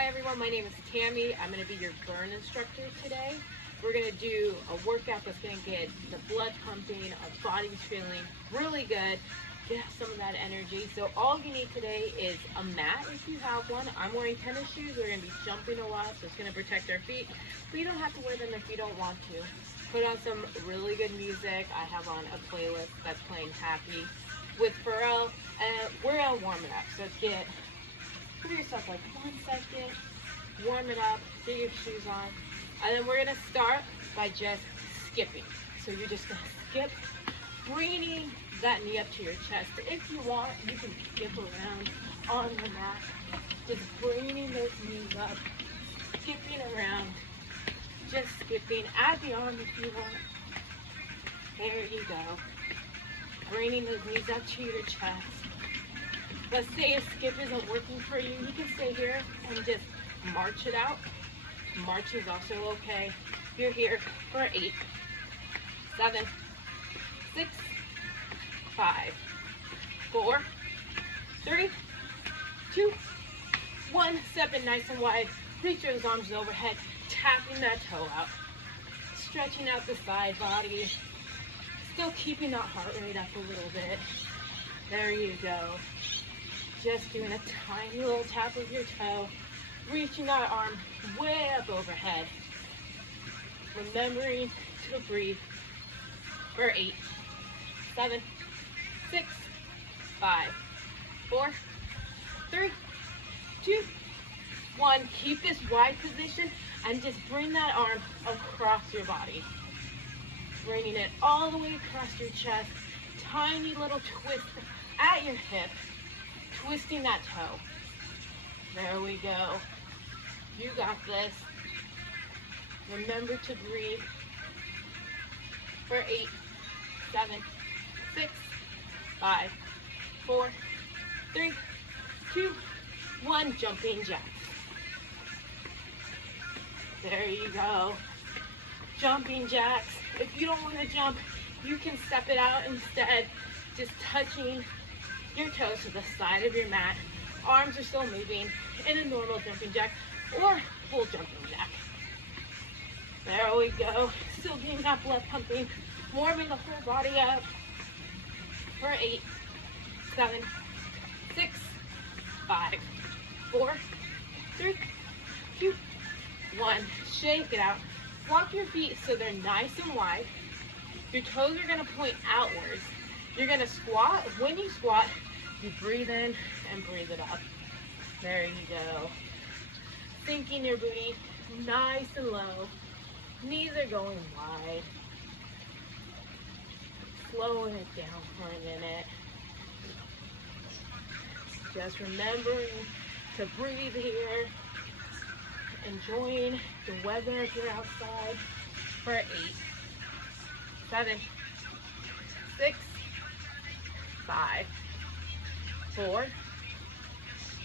Hi everyone, my name is Tammy. I'm going to be your burn instructor today. We're going to do a workout that's going to get the blood pumping, our body's feeling really good, get some of that energy. So all you need today is a mat if you have one. I'm wearing tennis shoes. We're going to be jumping a lot, so it's going to protect our feet. But you don't have to wear them if you don't want to. Put on some really good music. I have on a playlist that's playing Happy with Pharrell, and we're going to warm it up. So give yourself like 1 second, warm it up, get your shoes on, and then we're gonna start by just skipping. So you're just gonna skip, bringing that knee up to your chest. If you want, you can skip around on the mat, just bringing those knees up, skipping around, just skipping. Add the arm if you want. There you go. Bringing those knees up to your chest. Let's say a skip isn't working for you, you can stay here and just march it out. March is also okay. You're here for 8, 7, 6, 5, 4, 3, 2, 1. Step in nice and wide. Reach those arms overhead, tapping that toe out. Stretching out the side body. Still keeping that heart rate up a little bit. There you go. Just doing a tiny little tap of your toe, reaching that arm way up overhead. Remembering to breathe for 8, 7, 6, 5, 4, 3, 2, 1. Keep this wide position and just bring that arm across your body. Bringing it all the way across your chest. Tiny little twist at your hip. Twisting that toe. There we go. You got this. Remember to breathe for 8, 7, 6, 5, 4, 3, 2, 1. Jumping jacks. There you go. Jumping jacks. If you don't want to jump, you can step it out instead. Just touching your toes to the side of your mat. Arms are still moving in a normal jumping jack or full jumping jack. There we go. Still getting that blood pumping, warming the whole body up for 8, 7, 6, 5, 4, 3, 2, 1. Shake it out. Walk your feet so they're nice and wide. Your toes are going to point outwards. You're going to squat. When you squat, you breathe in and breathe it up. There you go. Sinking your booty nice and low. Knees are going wide. Slowing it down for a minute. Just remembering to breathe here. Enjoying the weather if you're outside for 8, 7, 6, 5, 4,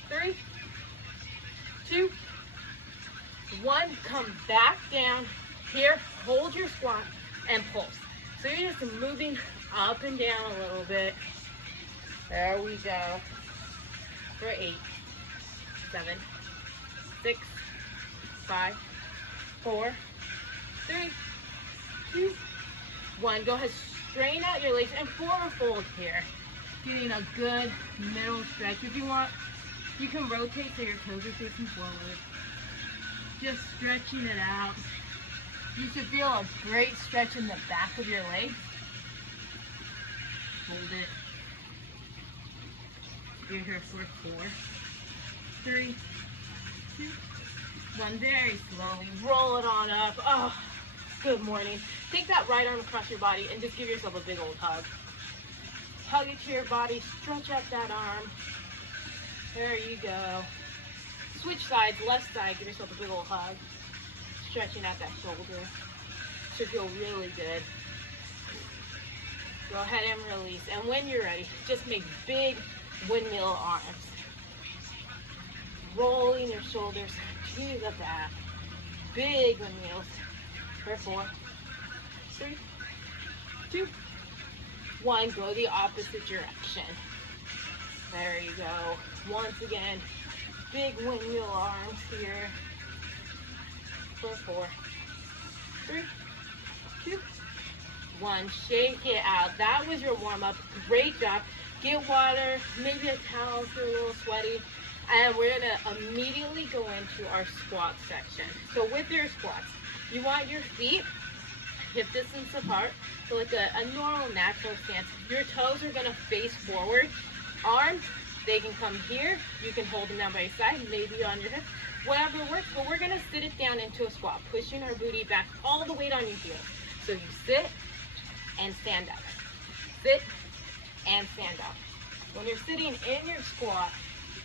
3, 2, 1. Come back down. Here, hold your squat and pulse. So you're just moving up and down a little bit. There we go. For 8, 7, 6, 5, 4, 3, 2, 1. Go ahead, straighten out your legs and forward fold here. Getting a good middle stretch. If you want, you can rotate so your toes are facing forward. Just stretching it out. You should feel a great stretch in the back of your legs. Hold it. You're here for 4, 3, 2, 1. Very slowly. Roll it on up. Oh, good morning. Take that right arm across your body and just give yourself a big old hug. Hug it to your body. Stretch out that arm. There you go. Switch sides. Left side. Give yourself a big old hug. Stretching out that shoulder. Should feel really good. Go ahead and release. And when you're ready, just make big windmill arms. Rolling your shoulders to the back. Big windmills. For 4, 3, 2, 1. Go the opposite direction. There you go. Once again, Big windmill arms here. For 4, 3, 2, 1. Shake it out. That was your warm-up. Great job. Get water, maybe a towel if you're a little sweaty. And we're gonna immediately go into our squat section. So with your squats, you want your feet hip distance apart, so like a normal natural stance. Your toes are gonna face forward. Arms, they can come here. You can hold them down by your side, maybe on your hip, whatever works. But we're gonna sit it down into a squat, pushing our booty back, all the weight on your heels. So you sit and stand up. Sit and stand up. When you're sitting in your squat,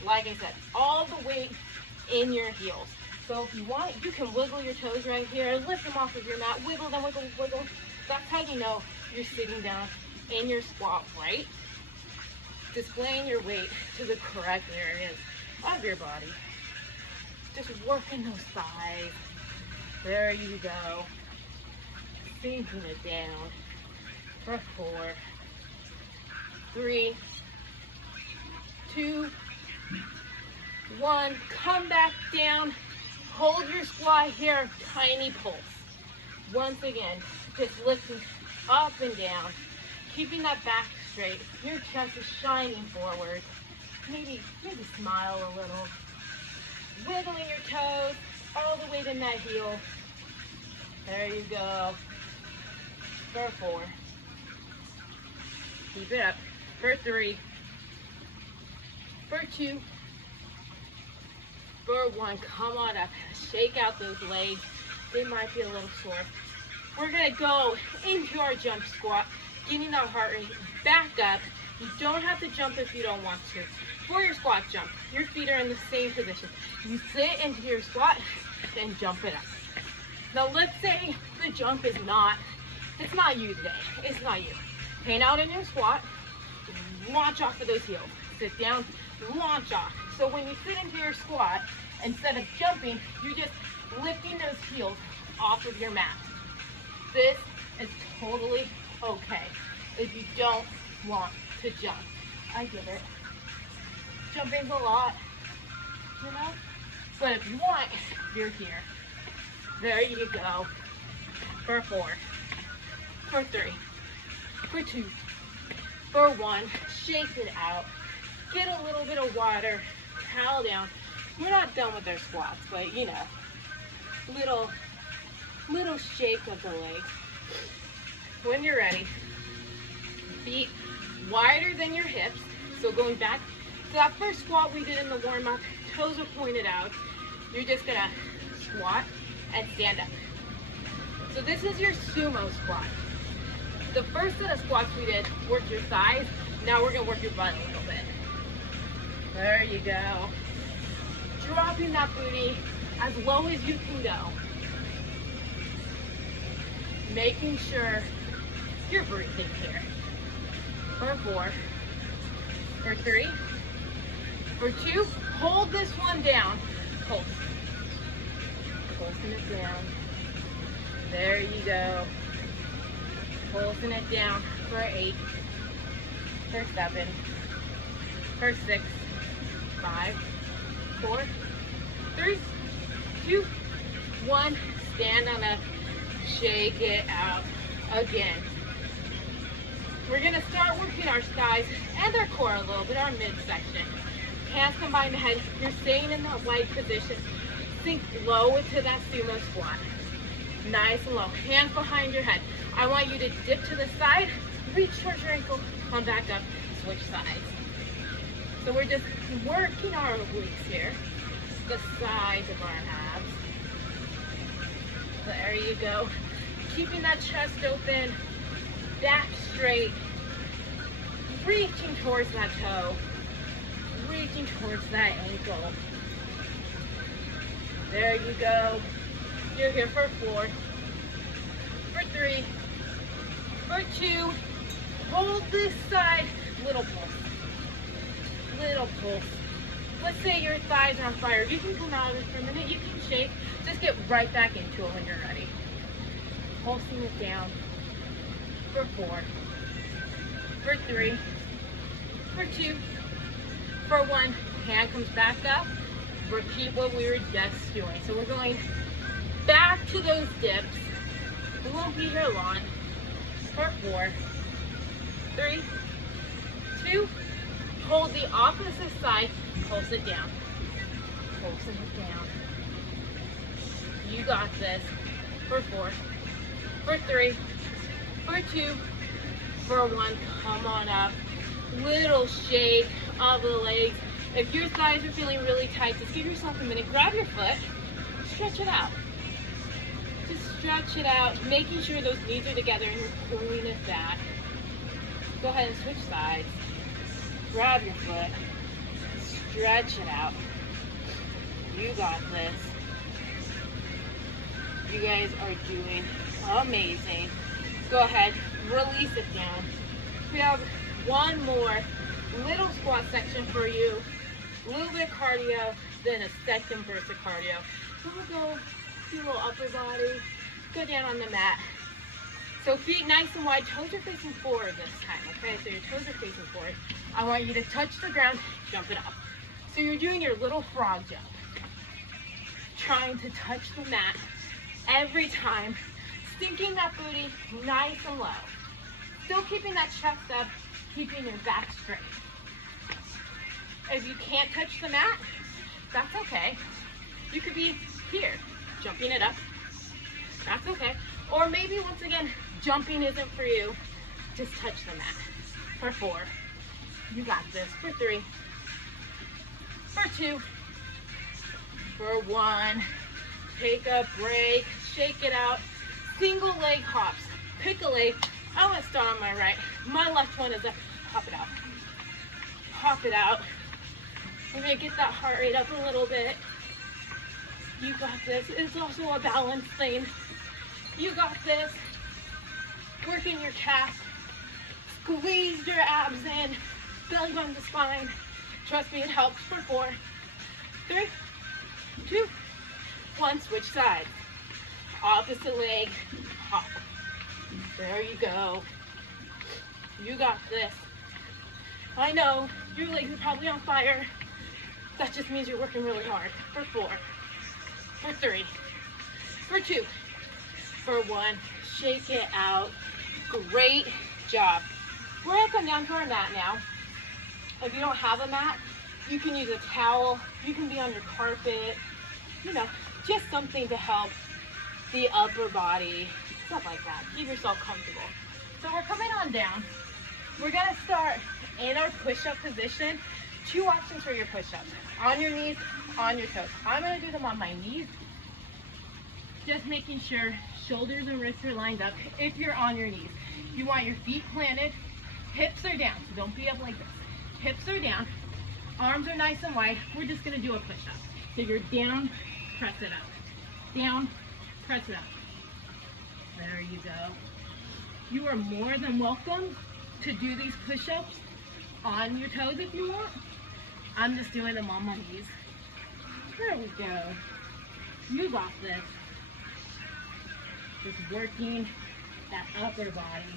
like I said, all the weight in your heels. So if you want, you can wiggle your toes right here, lift them off of your mat, wiggle them, wiggle, wiggle. That's how you know you're sitting down in your squat, right? Displaying your weight to the correct areas of your body. Just working those thighs. There you go. Sinking it down for 4, 3, 2, 1. Come back down. Hold your squat here. Tiny pulse. Once again, just lifting up and down. Keeping that back straight. Your chest is shining forward. Maybe smile a little. Wiggling your toes all the way to that heel. There you go. For 4. Keep it up. For 3. For 2. For 1. Come on up. Shake out those legs. They might be a little sore. We're going to go into our jump squat, getting that heart rate back up. You don't have to jump if you don't want to. For your squat jump, your feet are in the same position. You sit into your squat and jump it up. Now let's say the jump is it's not you today. It's not you. Hang out in your squat, launch off of those heels. Sit down, launch off. So when you sit into your squat, instead of jumping, you're just lifting those heels off of your mat. This is totally okay if you don't want to jump. I get it. Jumping's a lot, you know? But if you want, you're here. There you go. For 4. For 3. For 2. For 1. Shake it out. Get a little bit of water. Towel down. We're not done with our squats, but you know, little shake of the legs. When you're ready, feet wider than your hips. So going back to that first squat we did in the warm-up, toes are pointed out. You're just gonna squat and stand up. So this is your sumo squat. The first set of squats we did worked your thighs. Now we're gonna work your butt a little bit. There you go. Dropping that booty as low as you can go. Making sure you're breathing here. For 4. For 3. For 2. Hold this one down. Pulse. Pulsing it down. There you go. Pulsing it down for 8. For 7. For 6. 5. 4. 3. 2. 1. Stand on up. Shake it out again. We're going to start working our thighs and our core a little bit, our midsection. Hands come behind the head. You're staying in that wide position. Sink low into that sumo squat. Nice and low. Hands behind your head. I want you to dip to the side, reach towards your ankle, come back up, switch sides. So we're just working our obliques here, the sides of our abs. There you go. Keeping that chest open, back straight, reaching towards that toe, reaching towards that ankle. There you go. You're here for 4, for 3, for 2. Hold this side. Little pulse. Little pulse. Let's say your thighs are on fire. You can come out of it for a minute. You can shake. Just get right back into it when you're ready. Pulsing it down. For 4. For 3. For 2. For 1. Hand comes back up. repeat what we were just doing. So we're going back to those dips. We won't be here long. For 4, 3, 2, hold the opposite side, pulse it down. Pulsing it down. You got this. For 4, for 3, for 2, for 1, come on up. Little shake of the legs. If your thighs are feeling really tight, just give yourself a minute. Grab your foot, stretch it out. Just stretch it out, making sure those knees are together and you're pulling it back. Go ahead and switch sides. Grab your foot, stretch it out. You got this. You guys are doing amazing. Go ahead, release it down. We have one more little squat section for you. A little bit cardio, then a second burst of cardio. So we'll go do a little upper body, go down on the mat. So feet nice and wide, toes are facing forward this time, okay? So your toes are facing forward. I want you to touch the ground, jump it up. So you're doing your little frog jump. Trying to touch the mat every time. Sinking that booty nice and low. Still keeping that chest up, keeping your back straight. If you can't touch the mat, that's okay. You could be here, jumping it up. That's okay. Or maybe once again, jumping isn't for you. Just touch the mat. For 4, you got this. For 3, for 2, for 1. Take a break, shake it out. Single leg hops. Pick a leg. I want to start on my right. My left one is a hop it out. Hop it out. We're going to get that heart rate up a little bit. You got this. It's also a balance thing. You got this. Working your calf. Squeeze your abs in. Belly button to spine. Trust me, it helps. For 4, 3, 2, 1. Switch sides. Opposite leg. Hop. There you go. You got this. I know your legs are probably on fire. That just means you're working really hard. For 4, for 3, for 2, for 1. Shake it out. Great job. We're gonna come down to our mat now. If you don't have a mat, you can use a towel. You can be on your carpet. You know, just something to help the upper body, stuff like that. Keep yourself comfortable. So we're coming on down. We're gonna start in our push-up position. 2 options for your push-ups. On your knees, on your toes. I'm gonna do them on my knees. Just making sure shoulders and wrists are lined up. If you're on your knees, you want your feet planted, hips are down, so don't be up like this. Hips are down, arms are nice and wide. We're just gonna do a push-up. So you're down, press it up. Down, press it up. There you go. You are more than welcome to do these push-ups on your toes if you want. I'm just doing them on my knees. There we go. You got this. Just working that upper body.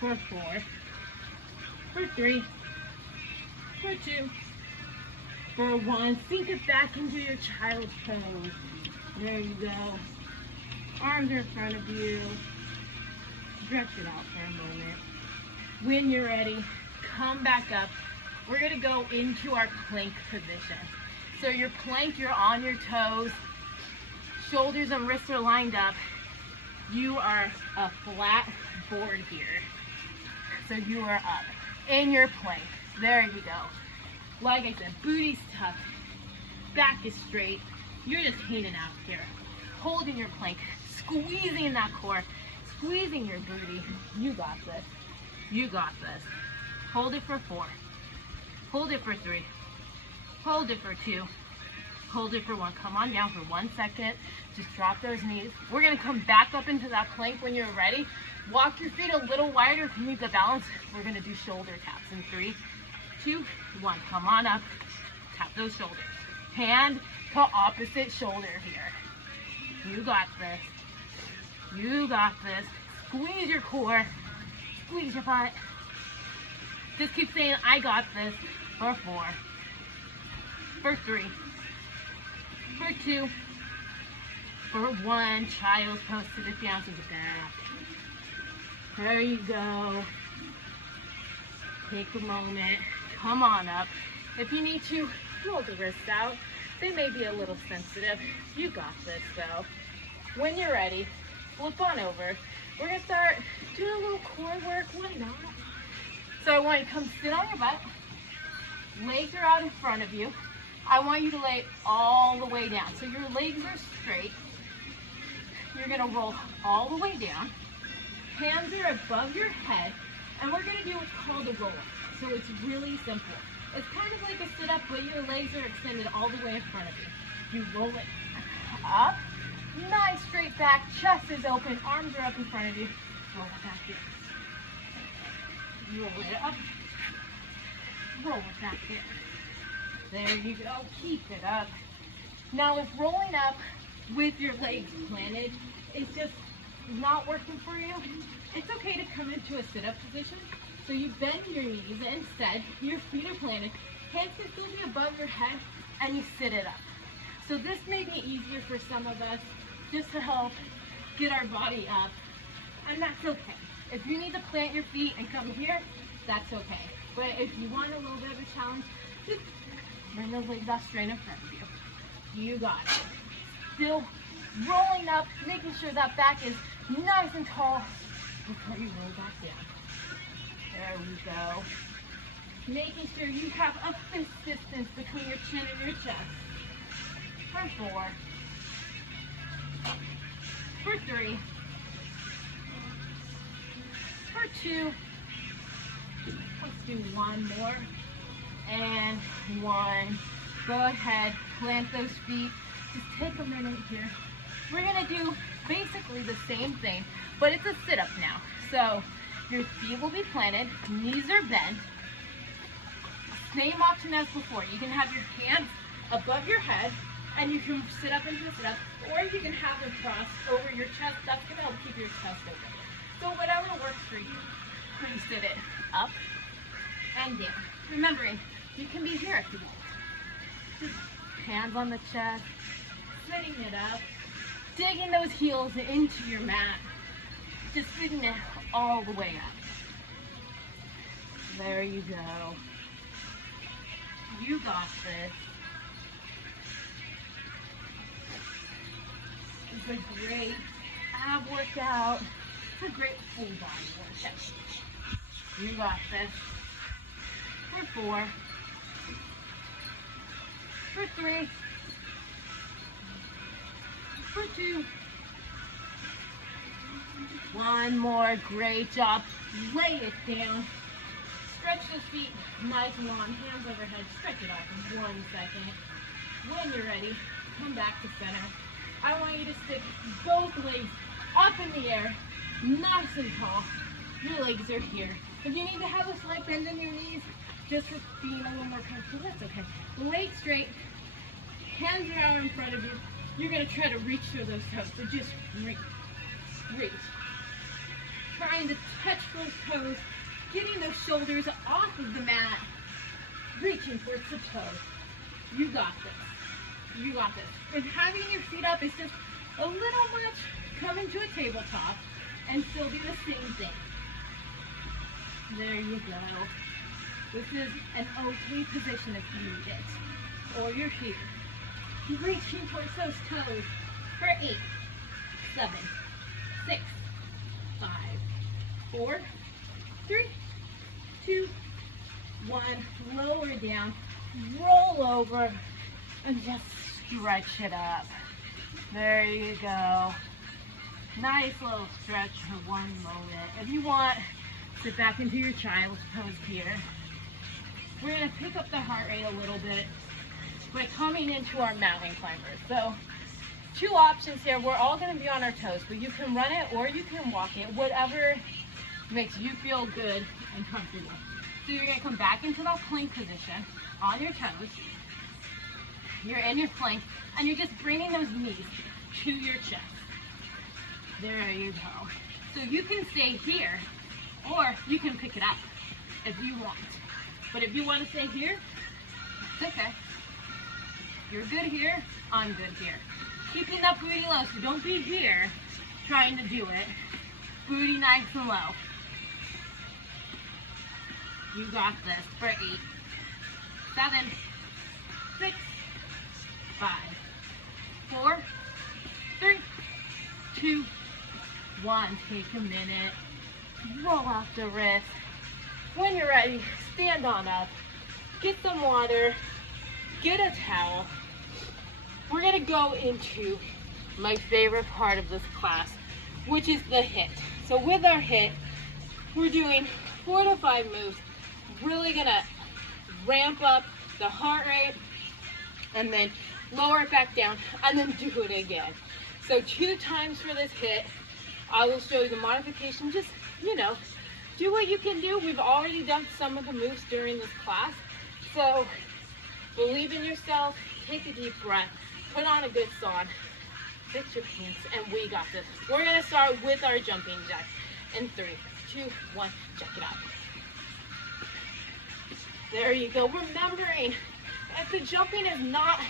For 4, for 3, for 2, for 1. Sink it back into your child's pose. There you go. Arms are in front of you. Stretch it out for a moment. When you're ready, come back up. We're gonna go into our plank position. So your plank, you're on your toes. Shoulders and wrists are lined up. You are a flat board here. So you are up in your plank. There you go. Like I said, booty's tucked. Back is straight. You're just hanging out here. Holding your plank. Squeezing that core. Squeezing your booty. You got this. You got this. Hold it for 4. Hold it for 3. Hold it for 2. Hold it for 1. Come on down for 1 second. Just drop those knees. We're going to come back up into that plank when you're ready. Walk your feet a little wider if you need the balance. We're going to do shoulder taps in 3, 2, 1. Come on up. Tap those shoulders. Hand to opposite shoulder here. You got this. You got this. Squeeze your core. Squeeze your butt. Just keep saying, I got this. For 4, For 3, for 2, for 1. Child's pose. Sit it down, sit it back. There you go. Take a moment. Come on up. If you need to, roll the wrists out. They may be a little sensitive. You got this though. When you're ready, flip on over. We're gonna start doing a little core work. Why not? So I want you to come sit on your butt. Legs are out in front of you. I want you to lay all the way down. So your legs are straight. You're gonna roll all the way down. Hands are above your head. And we're gonna do what's called a roll-up. So it's really simple. It's kind of like a sit-up, but your legs are extended all the way in front of you. You roll it up. Nice straight back. Chest is open. Arms are up in front of you. Roll it back in. Roll it up. Roll it back in. There you go. Keep it up. Now, if rolling up with your legs planted is just not working for you, it's okay to come into a sit-up position. So you bend your knees. Instead, your feet are planted. Hands can still be above your head, and you sit it up. So this may be easier for some of us just to help get our body up, and that's okay. If you need to plant your feet and come here, that's okay. But if you want a little bit of a challenge, just bring those legs out straight in front of you. You got it. Still rolling up, making sure that back is nice and tall before you roll back down. There we go. Making sure you have a fist distance between your chin and your chest. For 4. For 3. For 2. Let's do 1 more. And 1. Go ahead, plant those feet. Just take a minute here. We're gonna do basically the same thing, but it's a sit-up now. So your feet will be planted, knees are bent. Same option as before. You can have your hands above your head, and you can sit up into a sit-up, or you can have them crossed over your chest. That's gonna help keep your chest open. So whatever works for you. Please sit it up and down. Remembering, you can be here if you want. Just hands on the chest, sitting it up, digging those heels into your mat, just sitting it all the way up. There you go. You got this. It's a great ab workout. It's a great full body workout. You got this. For 4. For 3. For 2. 1 more. Great job. Lay it down. Stretch those feet nice and long. Hands overhead. Stretch it off in 1 second. When you're ready, come back to center. I want you to stick both legs up in the air, nice and tall. Your legs are here. If you need to have a slight bend in your knees, just for being a little more comfortable, that's okay. Legs straight. Hands are out in front of you. You're going to try to reach through those toes. So just reach. Reach. Trying to touch those toes. Getting those shoulders off of the mat. Reaching towards the toes. You got this. You got this. And having your feet up is just a little much. Come into a tabletop and still do the same thing. There you go. This is an okay position if you need it. Or you're here. Reaching towards those toes for 8, 7, 6, 5, 4, 3, 2, 1. Lower down, roll over, and just stretch it up. There you go. Nice little stretch for 1 moment. If you want, sit back into your child's pose here. We're going to pick up the heart rate a little bit by coming into our mountain climbers. So 2 options here. We're all going to be on our toes, but you can run it or you can walk it, whatever makes you feel good and comfortable. So you're going to come back into that plank position on your toes. You're in your plank, and you're just bringing those knees to your chest. There you go. So you can stay here, or you can pick it up if you want. But if you want to stay here, it's okay. You're good here, I'm good here. Keeping that booty low, so don't be here trying to do it. Booty nice and low. You got this for 8, 7, 6, 5, 4, 3, 2, 1. Take a minute. Roll off the wrist. When you're ready, stand on up. Get some water. Get a towel. We're going to go into my favorite part of this class, which is the HIIT. So with our HIIT, we're doing 4 to 5 moves. Really going to ramp up the heart rate and then lower it back down and then do it again. So 2 times for this HIIT. I will show you the modification. Just, do what you can do. We've already done some of the moves during this class. So believe in yourself, take a deep breath, put on a good song, fix your pants, and we got this. We're gonna start with our jumping jacks. In 3, 2, 1, check it out. There you go. Remembering, if the jumping is not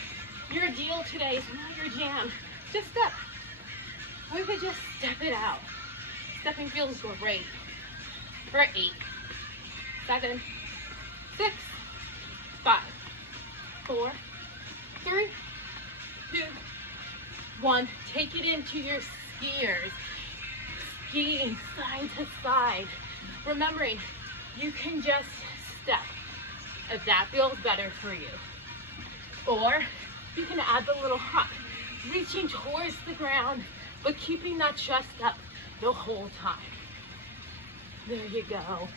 your deal today, it's not your jam, just step. We could just step it out. Stepping feels great. For 8, 7, 6, 5, 4, 3, 2, 1. Take it into your skiers. Skiing side to side. Remembering, you can just step if that feels better for you. Or you can add the little hop, reaching towards the ground, but keeping that chest up the whole time. There you go.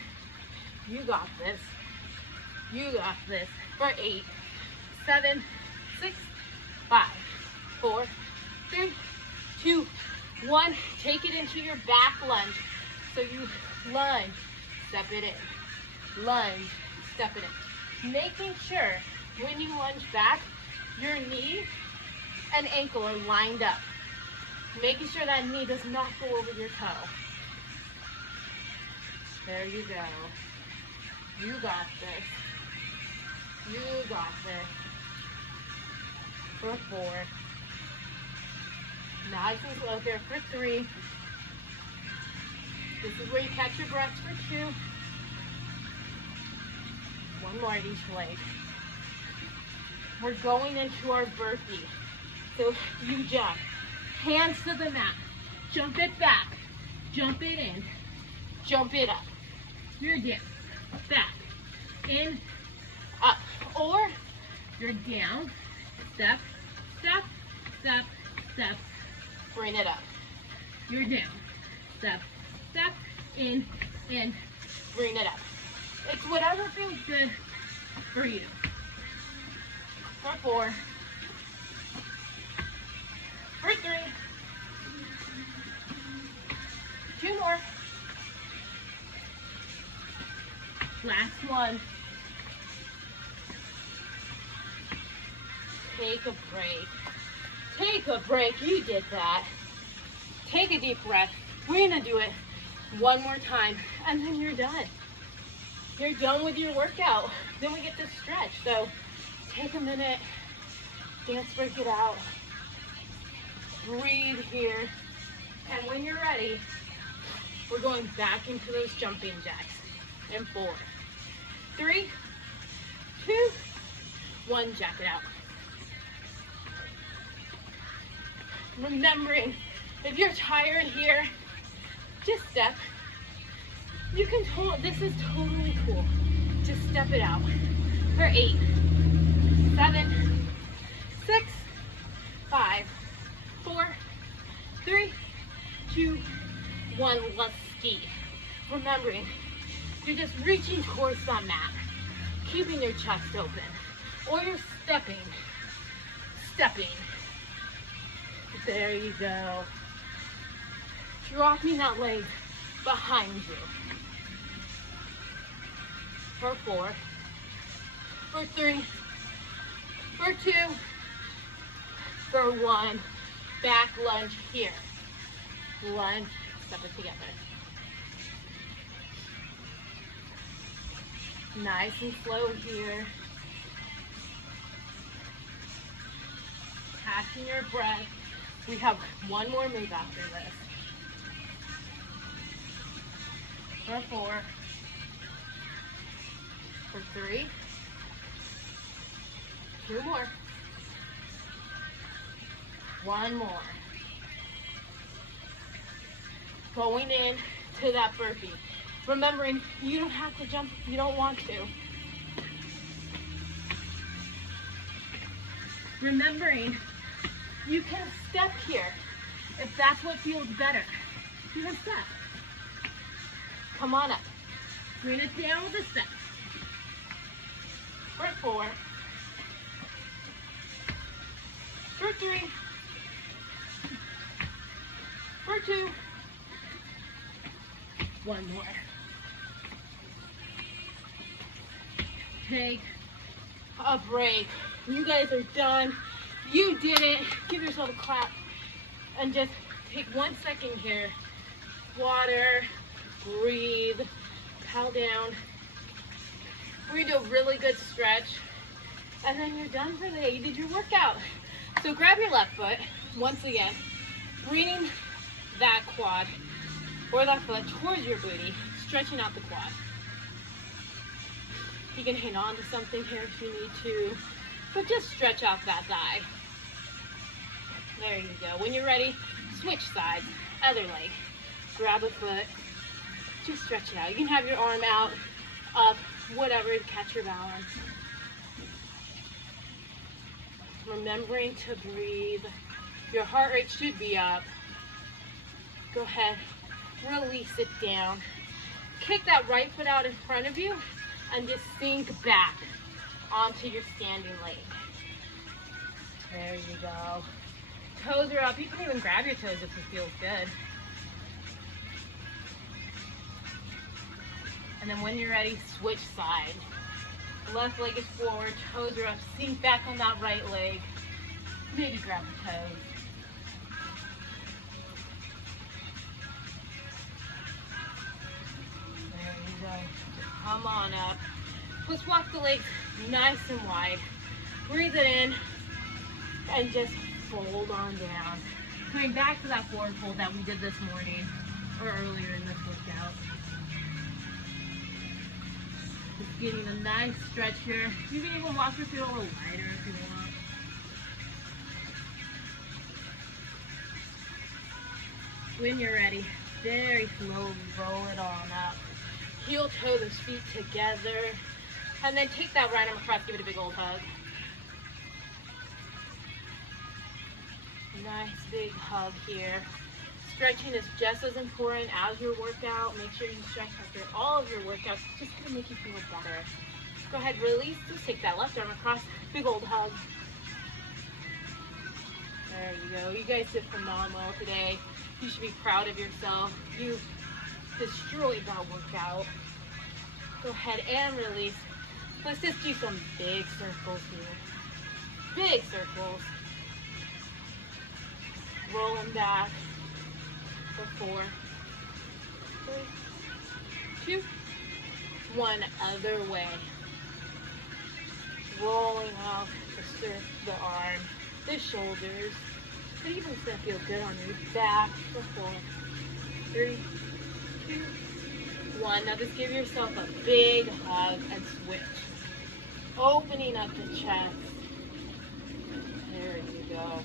You got this. You got this. For 8, 7, 6, 5, 4, 3, 2, 1. Take it into your back lunge. So you lunge, step it in. Lunge, step it in. Making sure when you lunge back, your knee and ankle are lined up. Making sure that knee does not go over your toe. There you go. You got this. You got this. For 4. Nice and slow there for 3. This is where you catch your breath for 2. 1 more at each leg. We're going into our burpee. So you jump. Hands to the mat. Jump it back. Jump it in. Jump it up. You're down. Back. In. Up. Or you're down. Step. Step. Step. Step. Bring it up. You're down. Step. Step. In. In. Bring it up. It's whatever feels good for you. For 4. For 3. 2 more. Last one. Take a break. Take a break. You did that. Take a deep breath. We're going to do it 1 more time, and then you're done. You're done with your workout. Then we get to stretch. So take a minute. Dance break it out. Breathe here. And when you're ready, we're going back into those jumping jacks. In 4, 3, 2, 1, jack it out. Remembering, if you're tired here, just step. You can, this is totally cool. Just step it out. For 8, 7, 6, 5, 4, 3, 2, 1, let's ski. Remembering, you're just reaching towards that mat, keeping your chest open, or you're stepping. There you go. Dropping that leg behind you. For 4, for 3, for 2, for 1. Back lunge here. Lunge, step it together. Nice and slow here. catching your breath. We have one more move after this. For 4, for 3, 2 more, 1 more. Going in to that burpee. Remembering, you don't have to jump if you don't want to. Remembering, you can step here if that's what feels better. You can step. Come on up. Bring it down with a step. For 4. For 3. For 2. 1 more. Take a break. You guys are done. You did it. Give yourself a clap. And just take 1 second here. Water. Breathe. Cool down. We're gonna do a really good stretch. And then you're done for the day. You did your workout. So grab your left foot. Once again. Bringing that quad or that foot towards your booty. Stretching out the quad. You can hang on to something here if you need to. But just stretch out that thigh. There you go. When you're ready, switch sides. Other leg. Grab a foot. Just stretch it out. You can have your arm out, up, whatever to catch your balance. Remembering to breathe. Your heart rate should be up. Go ahead. Release it down. Kick that right foot out in front of you and just sink back onto your standing leg. There you go. Toes are up. You can even grab your toes if it feels good. And then when you're ready, switch side. Left leg is forward, toes are up. Sink back on that right leg. Maybe grab the toes. There you go. Come on up. Let's walk the legs nice and wide. Breathe it in and just fold on down. Coming back to that forward fold that we did this morning or earlier in this workout. Just getting a nice stretch here. You can even walk your feet a little wider if you want. When you're ready, very slowly roll it on up. Heel toe those feet together. And then take that right arm across, give it a big old hug. Nice big hug here. Stretching is just as important as your workout. Make sure you stretch after all of your workouts. It's just gonna make you feel better. Go ahead, release. Just take that left arm across, big old hug. There you go. You guys did phenomenal today. You should be proud of yourself. You destroyed that workout. Go ahead and release. Let's just do some big circles here. Big circles. Rolling back. For 4, 3, 2, 1. Other way. Rolling out the arm, the shoulders. It even does feel good on your back. For 4, 3, 2, 1. Now just give yourself a big hug and switch. Opening up the chest. There you go.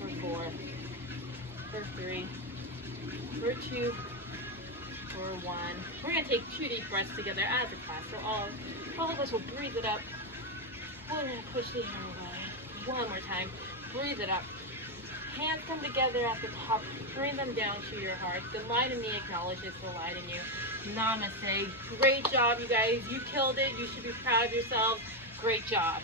For 4, for 3, for 2, for 1. We're going to take 2 deep breaths together as a class. So all of us will breathe it up. We're going to push the hair away. One more time. Breathe it up. Hands come together at the top. Bring them down to your heart. The light in me acknowledges the light in you. Namaste. Great job, you guys. You killed it. You should be proud of yourselves. Great job.